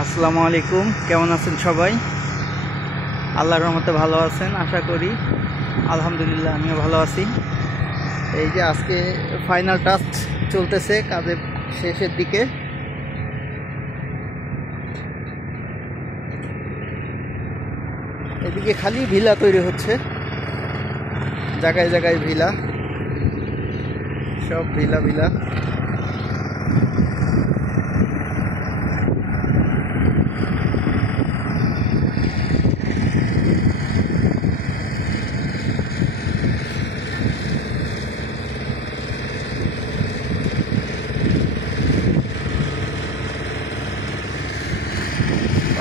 আসসালামু আলাইকুম, কেমন আছেন সবাই? আল্লাহর রহমতে ভালো আছেন আশা করি। আলহামদুলিল্লাহ আমিও ভালো আছি। এই যে আজকে ফাইনাল টাচ চলতেছে, কাজের শেষের দিকে। এদিকে খালি ভিলা তৈরি হচ্ছে, জায়গায় জায়গায় ভিলা, সব ভিলা ভিলা।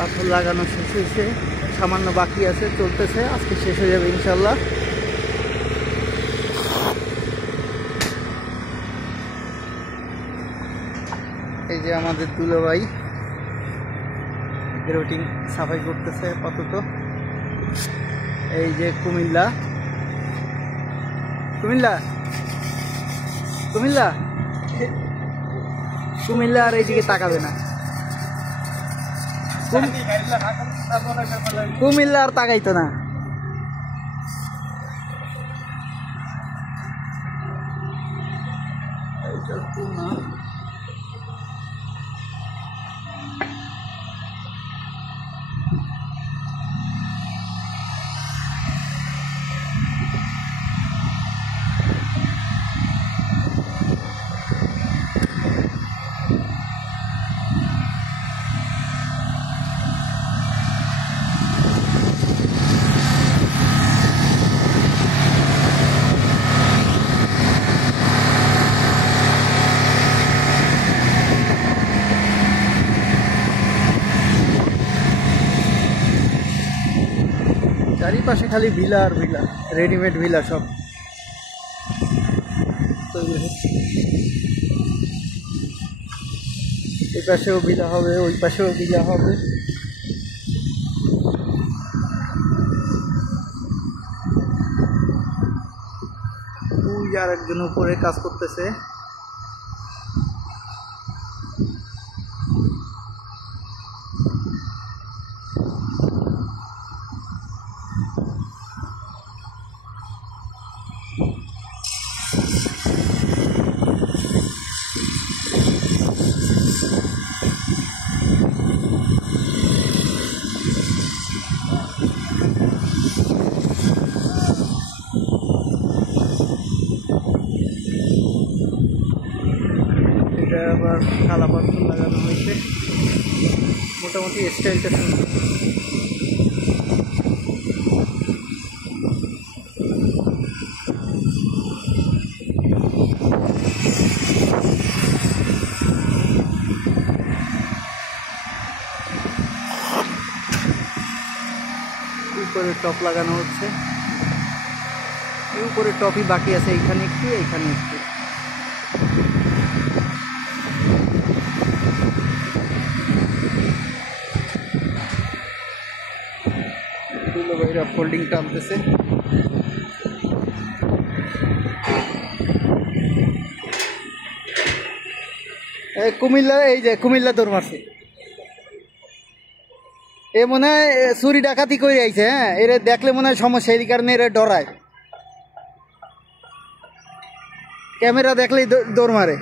পাথর লাগানো শেষ হয়েছে, সামান্য বাকি আছে, চলতেছে, আজকে শেষ হয়ে যাবে ইনশাল্লাহ। এই যে আমাদের দুলো ভাই রুটিন সাফাই করতেছে আপাতত। এই যে কুমিল্লা কুমিল্লা কুমিল্লা কুমিল্লা আর এইদিকে তাকাবে না, কুমিল্লা আর তাকাইতো না। চারিপাশে খালি ভিলা আর ভিলা, রেডিমেড ভিলা সব তৈরি হচ্ছে। এই পাশেও ভিলা হবে, ওই পাশেও ভিলা হবে। ওই আর একজন উপরে কাজ করতেছে। আবার কালা পাথর লাগানো হয়েছে, মোটামুটি স্টাইলটা সুন্দর। উপরে টপ লাগানো হচ্ছে, উপরে টপই বাকি আছে, এইখানে একটু এইখানে একটু। দুলো ভাইরা ফোল্ডিং টানতেছে। কুমিল্লা, এই যে কুমিল্লা দৌড় মারছে, এ মনে হয় চুরি ডাকাতি করে আইছে। হ্যাঁ, এরা দেখলে মনে হয় সমস্যা, এই কারণে এরা ডরায়, ক্যামেরা দেখলেই দৌড় মারে।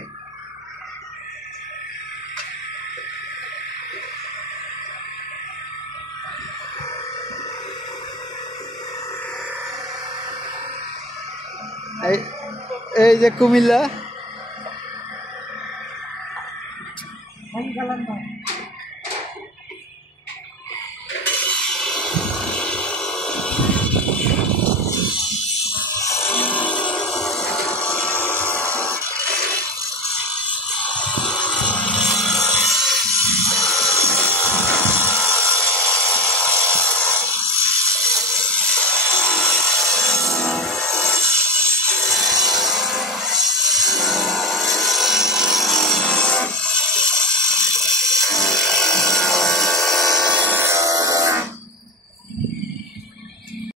এই যে কুমিল্লা।